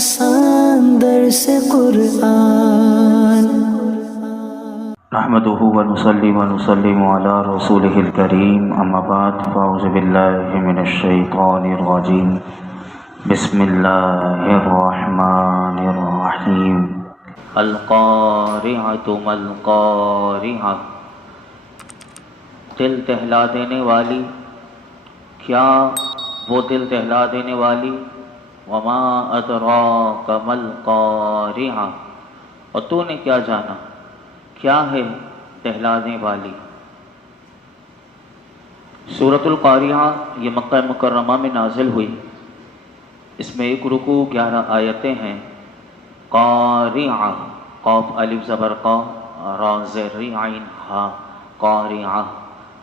آسان درس قرآن نحمده ونصلي ونسلم على رسوله الكريم اما بعد فاعوذ بالله من الشيطان الرجيم بسم الله الرحمن الرحيم القارعة ما القارعة دل دہلا دینے والی، کیا وہ دل دہلا دینے والی؟ وما ادراک ما القارعة، اور تو نے کیا جانا کیا ہے دہلانے والی؟ سورۃ القاریعہ یہ مکہ مکرمہ میں نازل ہوئی، اس میں 1 رکوع 11 آیتیں ہیں۔ قارعہ، قاف الف زبر قا، را زیر عین ہا، قارعہ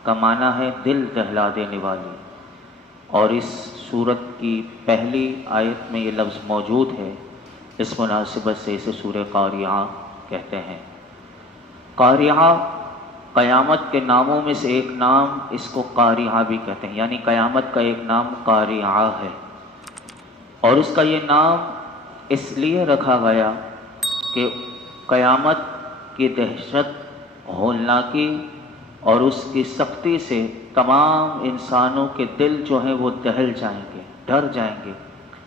کا معنی ہے دل دہلا دینے والی، اور اس سورت کی پہلی آیت میں یہ لفظ موجود ہے، اس مناسبت سے اسے سورہ قاریعہ کہتے ہیں۔ قاریعہ قیامت کے ناموں میں سے ایک نام اس کو قاریعہ بھی کہتے ہیں، یعنی قیامت کا ایک نام قاریعہ ہے، اور اس کا یہ نام اس لیے رکھا گیا کہ قیامت کی دہشت، ہولناکی اور اس کی سختی سے تمام انسانوں کے دل جو ہیں وہ دہل جائیں گے، ڈر جائیں گے۔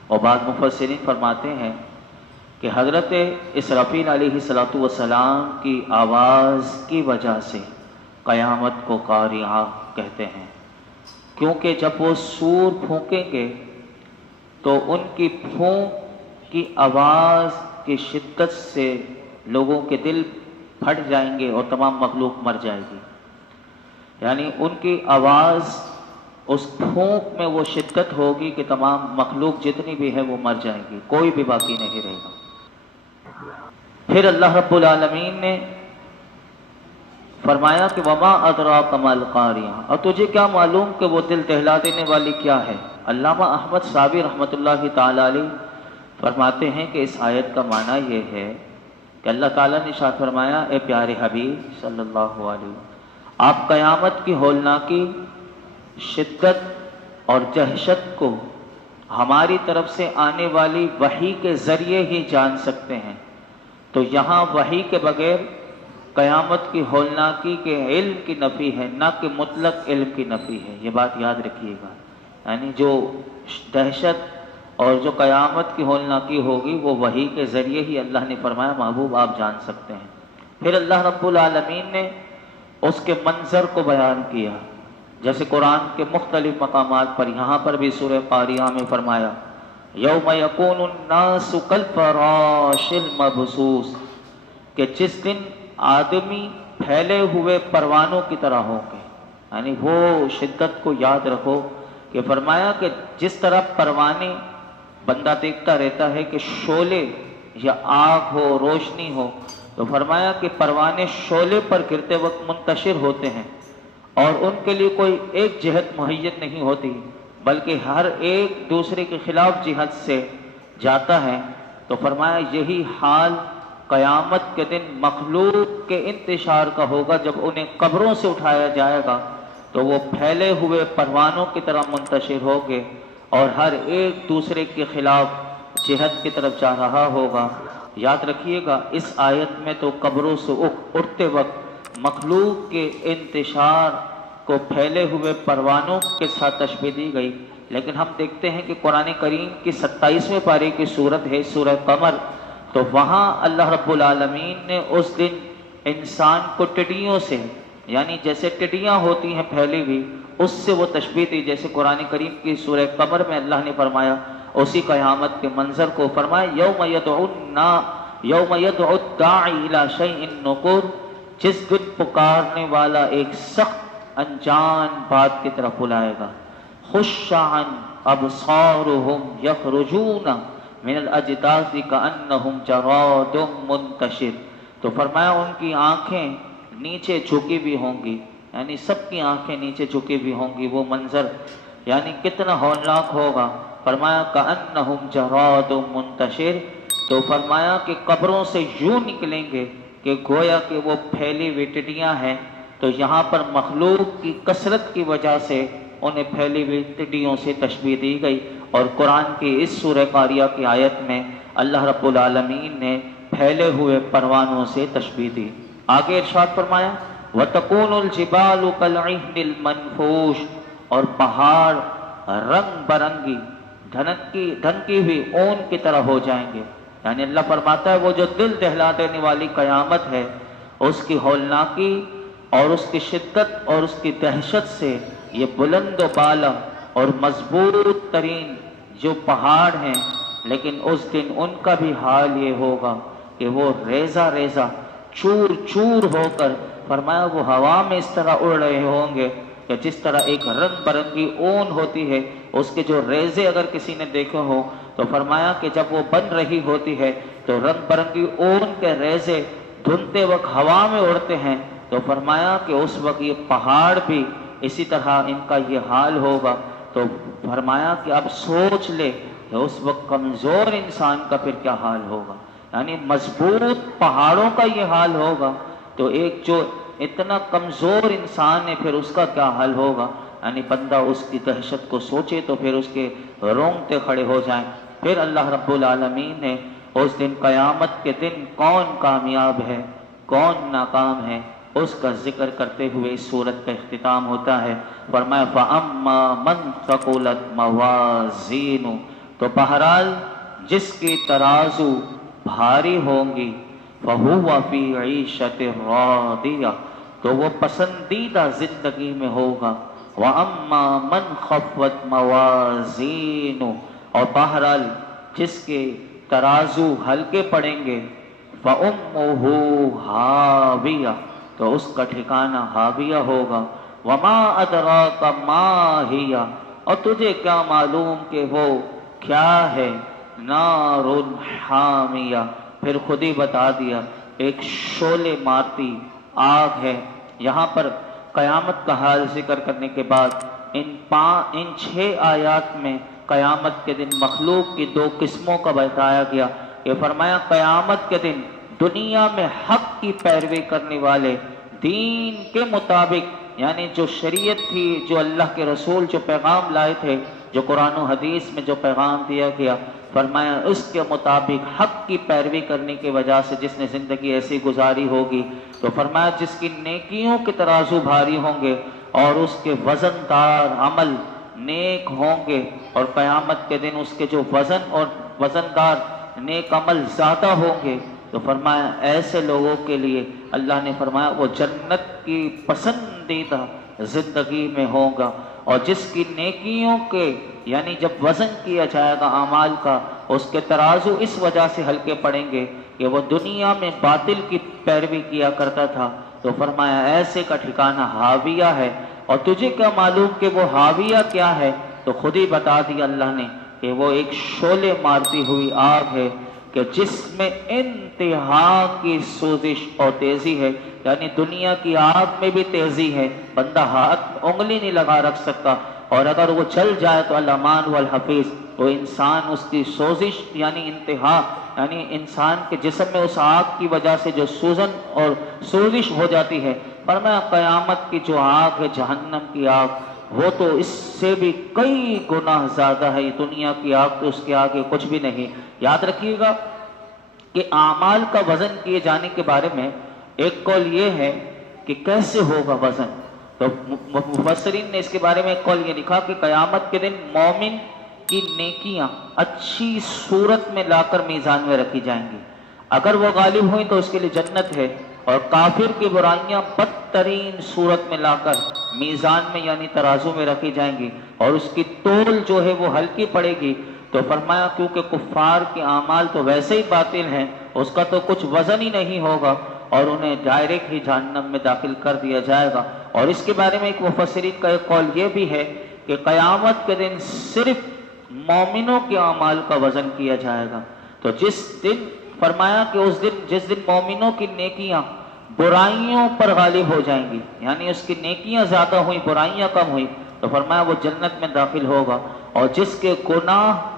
اور بعض مفسرین فرماتے ہیں کہ حضرت اسرافیل علیہ السلام کی آواز کی وجہ سے قیامت کو قاریعہ کہتے ہیں، کیونکہ جب وہ سور پھونکیں گے تو ان کی پھونک کی آواز کی شدت سے لوگوں کے دل پھٹ جائیں گے اور تمام مخلوق مر جائے گی، یعنی ان کی آواز اس پھونک میں وہ شدت ہوگی کہ تمام مخلوق جتنی بھی ہے وہ مر جائے گی، کوئی بھی باقی نہیں رہے گا۔ پھر اللہ رب العالمین نے فرمایا کہ وما ادراک ما القاریعہ، اور تجھے کیا معلوم کہ وہ دل دہلا دینے والی کیا ہے؟ علامہ احمد صابی رحمۃ اللہ تعالی علیہ فرماتے ہیں کہ اس آیت کا معنی یہ ہے کہ اللہ تعالیٰ نے ارشاد فرمایا، اے پیارے حبیب صلی اللہ علیہ وسلم، آپ قیامت کی ہولناکی، شدت اور دہشت کو ہماری طرف سے آنے والی وحی کے ذریعے ہی جان سکتے ہیں، تو یہاں وحی کے بغیر قیامت کی ہولناکی کے علم کی نفی ہے، نہ کہ مطلق علم کی نفی ہے، یہ بات یاد رکھیے گا۔ یعنی جو دہشت اور جو قیامت کی ہولناکی ہوگی وہ وحی کے ذریعے ہی اللہ نے فرمایا محبوب آپ جان سکتے ہیں۔ پھر اللہ رب العالمین نے اس کے منظر کو بیان کیا، جیسے قرآن کے مختلف مقامات پر، یہاں پر بھی سورہ قاریعہ میں فرمایا یوم یکون الناس کالفراش المبثوث، کہ جس دن آدمی پھیلے ہوئے پروانوں کی طرح ہوں گے، یعنی وہ شدت کو یاد رکھو کہ فرمایا کہ جس طرح پروانے بندہ دیکھتا رہتا ہے کہ شعلے یا آگ ہو، روشنی ہو، تو فرمایا کہ پروانے شعلے پر گرتے وقت منتشر ہوتے ہیں اور ان کے لیے کوئی ایک جہت مہیا نہیں ہوتی، بلکہ ہر ایک دوسرے کے خلاف جہت سے جاتا ہے، تو فرمایا یہی حال قیامت کے دن مخلوق کے انتشار کا ہوگا، جب انہیں قبروں سے اٹھایا جائے گا تو وہ پھیلے ہوئے پروانوں کی طرح منتشر ہوگے اور ہر ایک دوسرے کے خلاف جہت کی طرف جا رہا ہوگا۔ یاد رکھیے گا اس آیت میں تو قبروں سے اٹھتے وقت مخلوق کے انتشار کو پھیلے ہوئے پروانوں کے ساتھ تشبیہ دی گئی، لیکن ہم دیکھتے ہیں کہ قرآن کریم کی 27ویں پارے کی سورت ہے سورہ قمر، تو وہاں اللہ رب العالمین نے اس دن انسان کو ٹڈیوں سے، یعنی جیسے ٹڈیاں ہوتی ہیں پھیلی ہوئی، اس سے وہ تشبیہ دی، جیسے قرآن کریم کی سورہ قمر میں اللہ نے فرمایا اسی قیامت کے منظر کو، فرمایا یوم یدعو الداعی الی شیء نکر، جس دن پکارنے والا ایک سخت انجان بات کی طرف بلائے گا، خش عن ابصارهم یخرجون من الاجداث کانہم جراد منتشر، تو فرمایا ان کی آنکھیں نیچے جھکی بھی ہوں گی، یعنی سب کی آنکھیں نیچے جھکی بھی ہوں گی، وہ منظر یعنی کتنا ہولناک ہوگا۔ فرمایا کانہم جراد منتشر، تو فرمایا کہ قبروں سے یوں نکلیں گے کہ گویا کہ وہ پھیلی ہوئی ٹڈیاں ہیں، تو یہاں پر مخلوق کی کثرت کی وجہ سے انہیں پھیلی ہوئی ٹڈیوں سے تشبیہ دی گئی، اور قرآن کی اس سورہ قاریہ کی آیت میں اللہ رب العالمین نے پھیلے ہوئے پروانوں سے تشبیہ دی۔ آگے ارشاد فرمایا وَتَكُونُ الْجِبَالُ كَالْعِهْنِ الْمَنْفُوشِ، اور پہاڑ رنگ برنگی ڈھنکی ہوئی اون کی طرح ہو جائیں گے۔ یعنی اللہ فرماتا ہے وہ جو دل دہلا دینے والی قیامت ہے، اس کی ہولناکی اور اس کی شدت اور اس کی دہشت سے یہ بلند و بالا اور مضبوط ترین جو پہاڑ ہیں، لیکن اس دن ان کا بھی حال یہ ہوگا کہ وہ ریزہ ریزہ چور چور ہو کر، فرمایا وہ ہوا میں اس طرح اڑ رہے ہوں گے کہ جس طرح ایک رنگ برنگی اون ہوتی ہے، اس کے جو ریزے اگر کسی نے دیکھے ہو تو فرمایا کہ جب وہ بن رہی ہوتی ہے تو رنگ برنگی اون کے ریزے دھنتے وقت ہوا میں اڑتے ہیں، تو فرمایا کہ اس وقت یہ پہاڑ بھی اسی طرح ان کا یہ حال ہوگا۔ تو فرمایا کہ اب سوچ لے کہ اس وقت کمزور انسان کا پھر کیا حال ہوگا، یعنی مضبوط پہاڑوں کا یہ حال ہوگا تو ایک جو اتنا کمزور انسان ہے پھر اس کا کیا حال ہوگا، یعنی بندہ اس کی دہشت کو سوچے تو پھر اس کے رونگٹے کھڑے ہو جائیں۔ پھر اللہ رب العالمین نے اس دن قیامت کے دن کون کامیاب ہے کون ناکام ہے اس کا ذکر کرتے ہوئے اس سورت کا اختتام ہوتا ہے۔ فرمایا فَأَمَّا مَنْ ثَقُلَتْ مَوَازِينُ، تو بہرحال جس کی ترازو بھاری ہوں گی، فَهُوَ فِي عِيشَةٍ رَاضِيَةٍ، تو وہ پسندیدہ زندگی میں ہوگا۔ وَأَمَّا مَنْ خَفَّتْ مَوَازِينُ، اور بہرحال جس کے ترازو ہلکے پڑیں گے، فَأُمُّهُ هَاوِيَةٌ، تو اس کا ٹھکانہ ہاویہ ہوگا۔ وَمَا أَدْرَاكَ مَا هِيَ، اور تجھے کیا معلوم کہ وہ کیا ہے، نَارٌ حَامِيَةٌ، پھر خود ہی بتا دیا ایک شعلے مارتی آگ ہے۔ یہاں پر قیامت کا حال ذکر کرنے کے بعد ان 6 آیات میں قیامت کے دن مخلوق کی 2 قسموں کا بتایا گیا۔ یہ فرمایا قیامت کے دن دنیا میں حق کی پیروی کرنے والے، دین کے مطابق، یعنی جو شریعت تھی، جو اللہ کے رسول جو پیغام لائے تھے، جو قرآن و حدیث میں جو پیغام دیا گیا، فرمایا اس کے مطابق حق کی پیروی کرنے کی وجہ سے جس نے زندگی ایسی گزاری ہوگی، تو فرمایا جس کی نیکیوں کے ترازو بھاری ہوں گے اور اس کے وزن دار عمل نیک ہوں گے، اور قیامت کے دن اس کے جو وزن اور وزن دار نیک عمل زیادہ ہوں گے، تو فرمایا ایسے لوگوں کے لیے اللہ نے فرمایا وہ جنت کی پسندیدہ زندگی میں ہوگا۔ اور جس کی نیکیوں کے یعنی جب وزن کیا جائے گا اعمال کا، اس کے ترازو اس وجہ سے ہلکے پڑیں گے کہ وہ دنیا میں باطل کی پیروی کیا کرتا تھا، تو فرمایا ایسے کا ٹھکانہ ہاویہ ہے۔ اور تجھے کیا معلوم کہ وہ ہاویہ کیا ہے، تو خود ہی بتا دیا اللہ نے کہ وہ ایک شعلے مارتی ہوئی آگ ہے کہ جس میں انتہا کی سوزش اور تیزی ہے، یعنی دنیا کی آگ میں بھی تیزی ہے، بندہ ہاتھ انگلی نہیں لگا رکھ سکتا، اور اگر وہ چل جائے تو الامان والحفیظ، تو انسان اس کی سوزش یعنی انتہا، یعنی انسان کے جسم میں اس آگ کی وجہ سے جو سوزن اور سوزش ہو جاتی ہے، فرمایا قیامت کی جو آگ ہے جہنم کی آگ، وہ تو اس سے بھی کئی گناہ زیادہ ہے، یہ دنیا کی آگ تو اس کے آگے کچھ بھی نہیں۔ یاد رکھیے گا کہ اعمال کا وزن کیے جانے کے بارے میں ایک قول یہ ہے کہ کیسے ہوگا وزن، تو مفسرین نے اس کے بارے میں ایک قول یہ لکھا کہ قیامت کے دن مومن کی نیکیاں اچھی صورت میں لا کر میزان میں رکھی جائیں گی، اگر وہ غالب ہوئیں تو اس کے لیے جنت ہے، اور کافر کی برائیاں بدترین صورت میں لا کر میزان میں یعنی ترازو میں رکھی جائیں گی، اور اس کی تول جو ہے وہ ہلکی پڑے گی۔ تو فرمایا کیونکہ کفار کے اعمال تو ویسے ہی باطل ہیں، اس کا تو کچھ وزن ہی نہیں ہوگا، اور انہیں ڈائریکٹ ہی جہنم میں داخل کر دیا جائے گا۔ اور اس کے بارے میں ایک مفسرین کا ایک قول یہ بھی ہے کہ قیامت کے دن صرف مومنوں کے اعمال کا وزن کیا جائے گا، تو جس دن فرمایا کہ اس دن جس دن مومنوں کی نیکیاں برائیوں پر غالب ہو جائیں گی، یعنی اس کی نیکیاں زیادہ ہوئیں برائیاں کم ہوئی، تو فرمایا وہ جنت میں داخل ہوگا، اور جس کے گناہ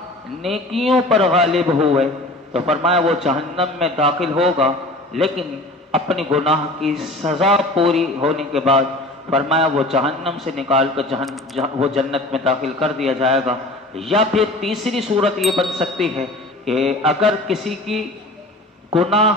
نیکیوں پر غالب ہوئے تو فرمایا وہ جہنم میں داخل ہوگا، لیکن اپنی گناہ کی سزا پوری ہونے کے بعد فرمایا وہ جہنم سے نکال کر وہ جنت میں داخل کر دیا جائے گا۔ یا پھر تیسری صورت یہ بن سکتی ہے کہ اگر کسی کی گناہ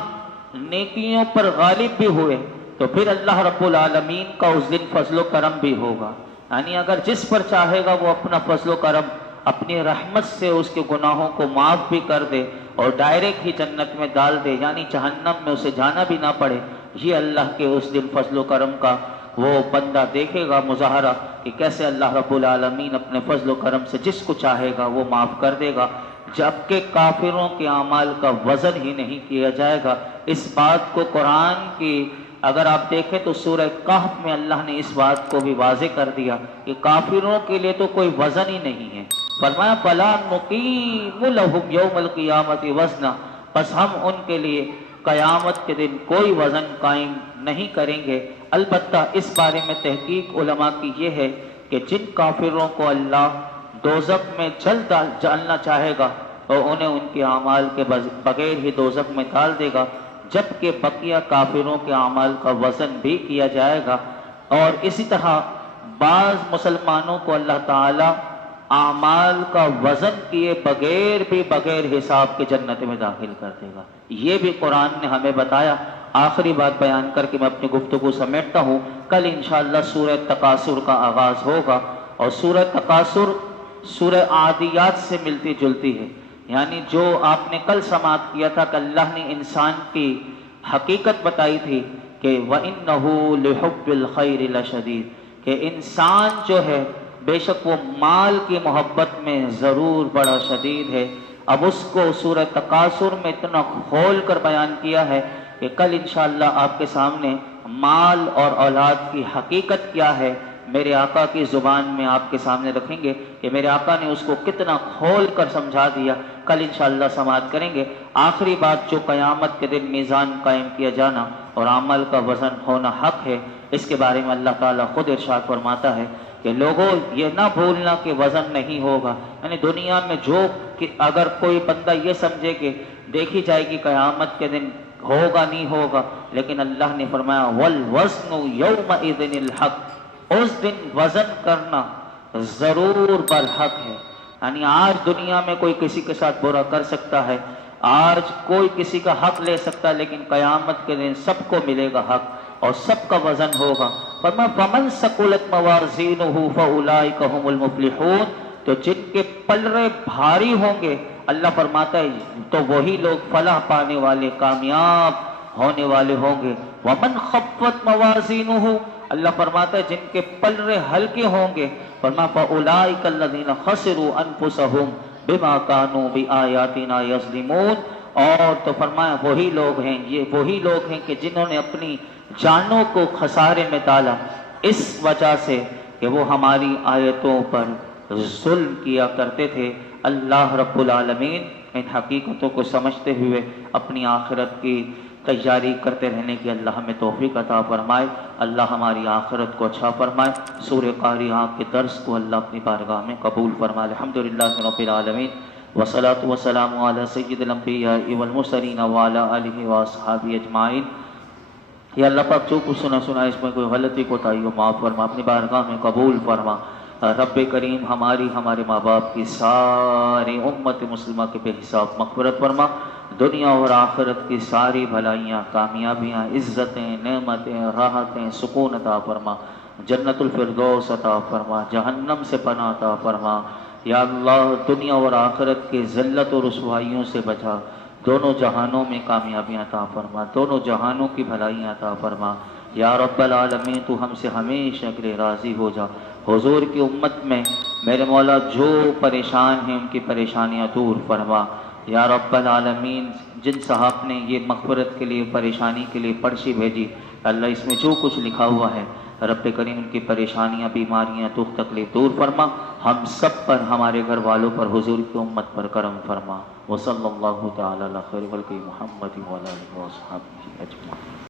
نیکیوں پر غالب بھی ہوئے تو پھر اللہ رب العالمین کا اس دن فضل و کرم بھی ہوگا، یعنی اگر جس پر چاہے گا وہ اپنا فضل و کرم اپنی رحمت سے اس کے گناہوں کو معاف بھی کر دے اور ڈائریکٹ ہی جنت میں ڈال دے، یعنی جہنم میں اسے جانا بھی نہ پڑے۔ یہ اللہ کے اس دن فضل و کرم کا وہ بندہ دیکھے گا مظاہرہ کہ کیسے اللہ رب العالمین اپنے فضل و کرم سے جس کو چاہے گا وہ معاف کر دے گا، جبکہ کافروں کے اعمال کا وزن ہی نہیں کیا جائے گا۔ اس بات کو قرآن کی اگر آپ دیکھیں تو سورہ کہف میں اللہ نے اس بات کو بھی واضح کر دیا کہ کافروں کے لیے تو کوئی وزن ہی نہیں ہے۔ فرمایا فَلَا نُقِيمُ لَهُمْ يَوْمَ الْقِيَامَةِ وَزْنًا، بس ہم ان کے لیے قیامت کے دن کوئی وزن قائم نہیں کریں گے۔ البتہ اس بارے میں تحقیق علماء کی یہ ہے کہ جن کافروں کو اللہ دوزخ میں ڈالنا چاہے گا تو انہیں ان کے اعمال کے بغیر ہی دوزخ میں ڈال دے گا، جبکہ بقیہ کافروں کے اعمال کا وزن بھی کیا جائے گا۔ اور اسی طرح بعض مسلمانوں کو اللہ تعالی اعمال کا وزن کیے بغیر بھی بغیر حساب کے جنت میں داخل کر دے گا، یہ بھی قرآن نے ہمیں بتایا۔ آخری بات بیان کر کے میں اپنی گفتگو سمیٹتا ہوں۔ کل انشاءاللہ سورہ تکاثر کا آغاز ہوگا، اور سورہ تکاثر سورہ عادیات سے ملتی جلتی ہے، یعنی جو آپ نے کل سماعت کیا تھا کہ اللہ نے انسان کی حقیقت بتائی تھی کہ وَإِنَّهُ لِحُبِّ الْخَيْرِ لَشَدِيدٌ، کہ انسان جو ہے بے شک وہ مال کی محبت میں ضرور بڑا شدید ہے۔ اب اس کو سورہ تکاثر میں اتنا کھول کر بیان کیا ہے کہ کل انشاءاللہ آپ کے سامنے مال اور اولاد کی حقیقت کیا ہے میرے آقا کی زبان میں آپ کے سامنے رکھیں گے کہ میرے آقا نے اس کو کتنا کھول کر سمجھا دیا۔ کل انشاءاللہ سماعت کریں گے۔ آخری بات، جو قیامت کے دن میزان قائم کیا جانا اور عمل کا وزن ہونا حق ہے، اس کے بارے میں اللہ تعالیٰ خود ارشاد فرماتا ہے کہ لوگوں یہ نہ بھولنا کہ وزن نہیں ہوگا، یعنی دنیا میں جو کہ اگر کوئی بندہ یہ سمجھے کہ دیکھی جائے گی قیامت کے دن ہوگا نہیں ہوگا، لیکن اللہ نے فرمایا وَالْوَزْنُ يَوْمَئِذٍ الْحَقُّ، اس دن وزن کرنا ضرور برحق ہے۔ یعنی آج دنیا میں کوئی کسی کے ساتھ برا کر سکتا ہے، آج کوئی کسی کا حق لے سکتا ہے، لیکن قیامت کے دن سب کو ملے گا حق اور سب کا وزن ہوگا۔ فرمایا فَمَنْ ثَقُلَتْ مَوَازِينُهُ فَأُولَئِكَ هُمُ الْمُفْلِحُونَ، تو جن کے پلڑے بھاری ہوں گے اللہ فرماتا ہے تو وہی لوگ فلاح پانے والے، کامیاب ہونے والے ہوں گے۔ وَمَنْ خَفَّتْ مَوَازِينُهُ، اللہ فرماتا ہے جن کے پلڑے ہلکے ہوں گے، فرمایا فَأُولَئِكَ الَّذِينَ خَسِرُوا أَنفُسَهُمْ بِمَا كَانُوا بِآيَاتِنَا يَظْلِمُونَ، اور تو فرمایا وہی لوگ ہیں، یہ وہی لوگ ہیں کہ جنہوں نے اپنی جانوں کو خسارے میں ڈالا اس وجہ سے کہ وہ ہماری آیتوں پر ظلم کیا کرتے تھے۔ اللہ رب العالمین ان حقیقتوں کو سمجھتے ہوئے اپنی آخرت کی تیاری کرتے رہنے کی اللہ ہمیں توفیق عطا فرمائے، اللہ ہماری آخرت کو اچھا فرمائے۔ سورہ قاریہ کے درس کو اللہ اپنی بارگاہ میں قبول فرمائے۔ الحمدللہ رب العالمین، والصلاۃ والسلام علی سید الانبیاء والمرسلین وعلی آلہ واصحابہ اجمعین۔ یا اللہ پاک جو کچھ سنا اس میں کوئی غلطی کوتاہی ہو معاف فرما، اپنی بارگاہ میں قبول فرما۔ رب کریم ہمارے ماں باپ کی ساری امت مسلمہ کے بے حساب مغفرت فرما، دنیا اور آخرت کی ساری بھلائیاں، کامیابیاں، عزتیں، نعمتیں، راحتیں، سکون عطا فرما، جنت الفردوس عطا فرما، جہنم سے پناہ عطا فرما۔ یا اللہ دنیا اور آخرت کی ذلت و رسوائیوں سے بچا، دونوں جہانوں میں کامیابیاں عطا فرما، دونوں جہانوں کی بھلائیاں عطا فرما۔ یا رب العالمین تو ہم سے ہمیشہ کے لیے راضی ہو جا۔ حضور کی امت میں میرے مولا جو پریشان ہیں ان کی پریشانیاں دور فرما۔ یا رب العالمین جن صاحب نے یہ مغفرت کے لیے، پریشانی کے لیے پرچی بھیجی، اللہ اس میں جو کچھ لکھا ہوا ہے رب کریم ان کی پریشانیاں، بیماریاں، دکھ تکلیف دور فرما۔ ہم سب پر، ہمارے گھر والوں پر، حضور کی امت پر کرم فرما۔ وصلی اللہ تعالی علی خیر خلق محمد وعلی آلہ وصحبہ اجمعین۔